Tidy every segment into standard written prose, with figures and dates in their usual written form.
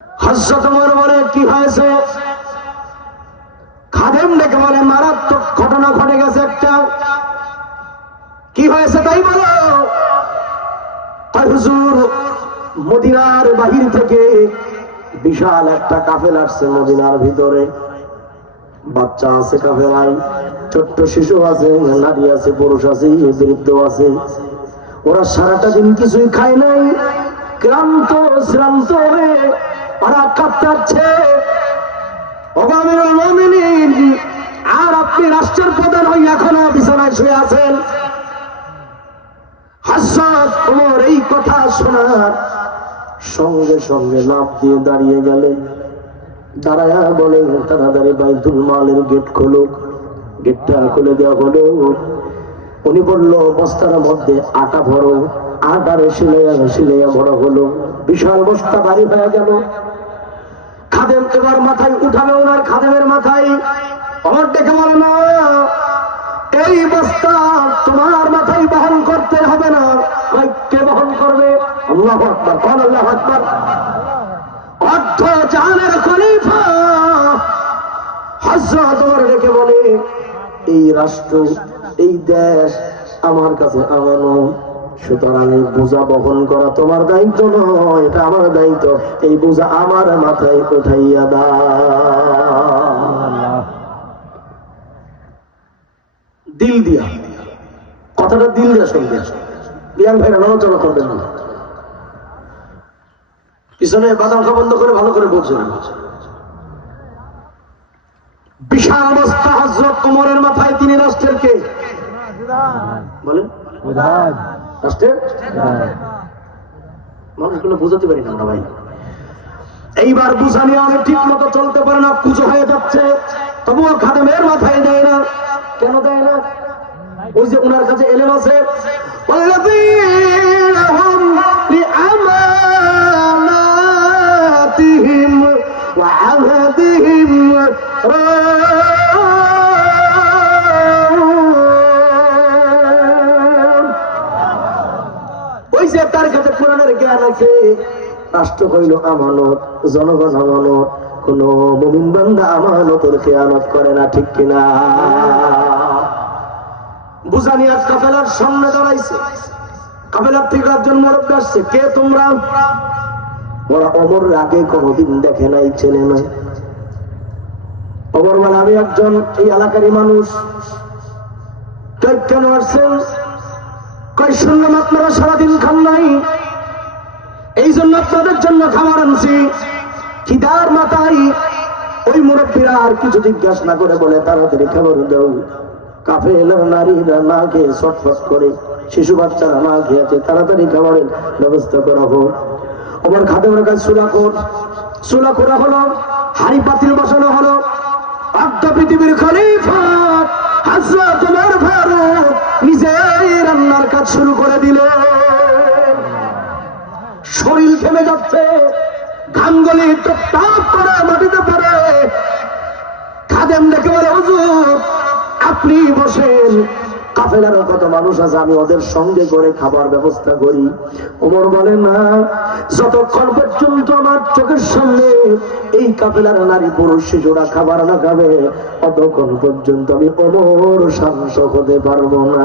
হযরত ওমর বলে, কি হয়েছে? খাদেম ডেকে বলে, মারাত্মক ঘটনা ঘটে গেছে একটা। কি হয়েছে তাই বলো। হুজুর, মদিনার বাহির থেকে বিশাল একটা কাফেলা আসছে মদিনার ভিতরে। বাচ্চা আছে কাফেলায়, ছোট্ট শিশু আছে, নারী আছে, পুরুষ আছে, বৃদ্ধ আছে। ওরা সারাটা দিন কিছুই খায় নাই, ক্লান্ত শ্রান্ত হয়ে ওরা কাঁপতাছে। আমিরুল মুমিনিন, আর আপনি রাষ্ট্রের প্রধান হয়ে এখনো বিছানায় শুয়ে আছেন। হযরত ওমর এই কথা শোনার সঙ্গে সঙ্গে লাফ দিয়ে দাঁড়িয়ে গেলেন। দাঁড়ায়া বলেন, তাড়াতাড়ি বাইতুল মালের গেট খোলো। গেটটা খুলে দেওয়া হলো। উনি বলল, বস্তার মধ্যে আটা ভরো। আটারে সিলাইয়া ভরা হলো। বিশাল বস্তা ভারী হয়ে গেল। খাদেম এবার মাথায় উঠাবে, ওনার খাদেমের মাথায়। আমার দেখে বলে, না, এই বস্তা তোমার মাথায় বহন করতে হবে না। কে বহন করবে? আল্লাহু আকবার, কোন আল্লাহু আকবার। অর্ধ জাহানের খলিফা হযরত ওমর ডেকে বলে, এই রাষ্ট্র, এই দেশ আমার কাছে আমানত, সুতরাং এই বোঝা বহন করা তোমার দায়িত্ব নয়, এটা আমার দায়িত্ব। এই বোঝা আমার মাথায় উঠাইয়া দাও। দিল দিয়া, কথাটা দিল দিয়া শুনবে। বিয়ান ভাইরা আলোচনা করবেন না, পিছনে বাদামটা বন্ধ করে ভালো করে বলছেন। বিশাল বস্তা হযরত ওমরের মাথায়। তিনি রাষ্ট্রের কে বলেন? রাষ্ট্রের মানুষগুলো বুঝাতে পারি না আমরা ভাই। এইবার বুঝা নিয়ে আমি ঠিক মতো চলতে পারে না, পুজো হয়ে যাচ্ছে, তবুও খাদেমের মাথায় দেয় না। কেন দেয় না? ওই যে ওনার কাছে এলেম আছে। ওই যে তার কাছে কোরআনের জ্ঞান আছে। রাষ্ট্র হইল আমানত, জনগণ আমানত। কোন মুমিন বান্দা আমানতের খেয়ানত করে না, ঠিক কিনা? বুঝানিয়া কাফেলার সামনে দাঁড়াইছে। কাফেলার থেকে একজন মুরব্বী আসছে। কে তোমরা? ওরা ওমর আগে কোনদিন দেখে নাই, চেনে নাই। ওমর বলে, আমি একজন এই এলাকারই মানুষ। কেন আসছেন? কই, শুনলাম আপনারা সারাদিন খান নাই, এই জন্য আপনাদের জন্য খাবার আনছি। খিদার মাথায় ওই মুরব্বীরা আর কিছু জিজ্ঞাসা না করে বলে, তাড়াতাড়ি খাবার দাও। কাফেলার নারীরা না খেয়ে ছটফট করে, শিশু বাচ্চারা না খেয়েছে, তাড়াতাড়ি খাবারের ব্যবস্থা করা হোক। আমার খাদেমের কাছে চুলা করা হলো, হাড়ি পাতিল বসানো হলো। অর্ধ পৃথিবীর খলিফা হযরত ওমর ফারুক নিজেই রান্নার কাজ শুরু করে দিল। শরীর থেমে যাচ্ছে, ঘামগুলি টপ করে মাটিতে পড়ে। খাদেম ডেকে বলে, হুজুর আপনি বসেন, কাফেলার কত মানুষ আছে, আমি ওদের সঙ্গে করে খাবার ব্যবস্থা করি। ওমর বলে, না, যতক্ষণ পর্যন্ত আমার চোখের সামনে এই কাফেলার নারী পুরুষ শিশুরা খাবার না খাবে, ততক্ষণ পর্যন্ত আমি ওমর শান্ত হতে পারবো না।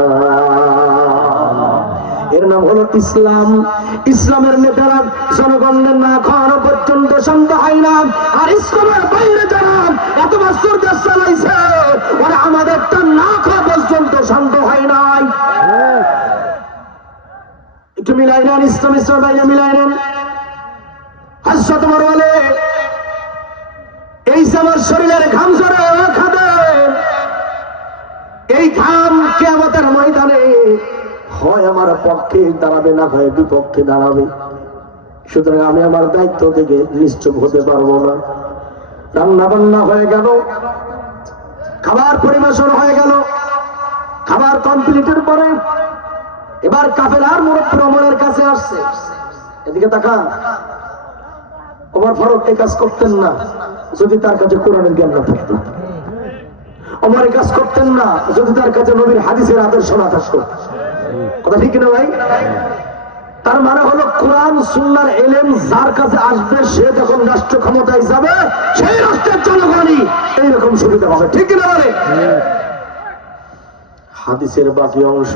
এর নাম হলো ইসলাম। ইসলামের নেতারা জনগণের না খাওয়ানো পর্যন্ত শান্ত হয় না। আর ইসলামের বাইরে যারা এত বছর দেশ চালাইছে, ওরা আমাদেরটা না খাওয়া পর্যন্ত শান্ত হয় নাই। একটু মিলাই নেন, ইসলাম বাইরে মিলাই নেন। হযরত ওমর বলে, এই যে আমার শরীরের ঘাম ঝরে খাবে, এই ঘাম কিয়ামতের ময়দানে হয় আমার পক্ষে দাঁড়াবে, না হয় বিপক্ষে দাঁড়াবে। সুতরাং আমি আমার দায়িত্ব থেকে নিশ্চুপ হতে পারবো না। রান্না বান্না হয়ে গেল, খাবার পরিবেশন হয়ে গেল। খাবার কমপ্লিটের পরে এবার কাফেলার মুরব্বী ওমরের কাছে আসছে। এদিকে তাকান। ওমর ফারুক এই কাজ করতেন না যদি তার কাছে কোরআনের জ্ঞান না থাকতো। ওমর এই কাজ করতেন না যদি তার কাছে নবীর হাদিসের আদর্শ না থাকতো। কথা ঠিক না ভাই? তার মানে হলো কোরআন সুন্নাহর ইলম যার কাছে আসবে সে যখন রাষ্ট্র ক্ষমতায় যাবে সেই রাষ্ট্রের জনগণই এইরকম সুবিধা হবে, ঠিক কিনা বলে? হাদিসের বাকি অংশ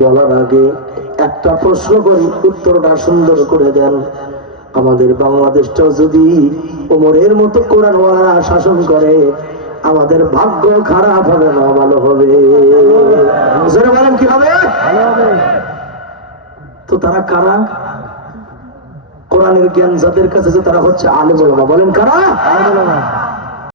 বলার আগে একটা প্রশ্ন করি, উত্তরটা সুন্দর করে দেন। আমাদের বাংলাদেশটাও যদি ওমরের মতো কোরআনওয়ালা শাসন করে আমাদের ভাগ্য খারাপ হবে না ভালো হবে? জোরে বলেন কি হবে? তো তারা কারা? কোরআনের জ্ঞান যাদের কাছে তারা হচ্ছে আলেম ওলামা। বলেন কারা?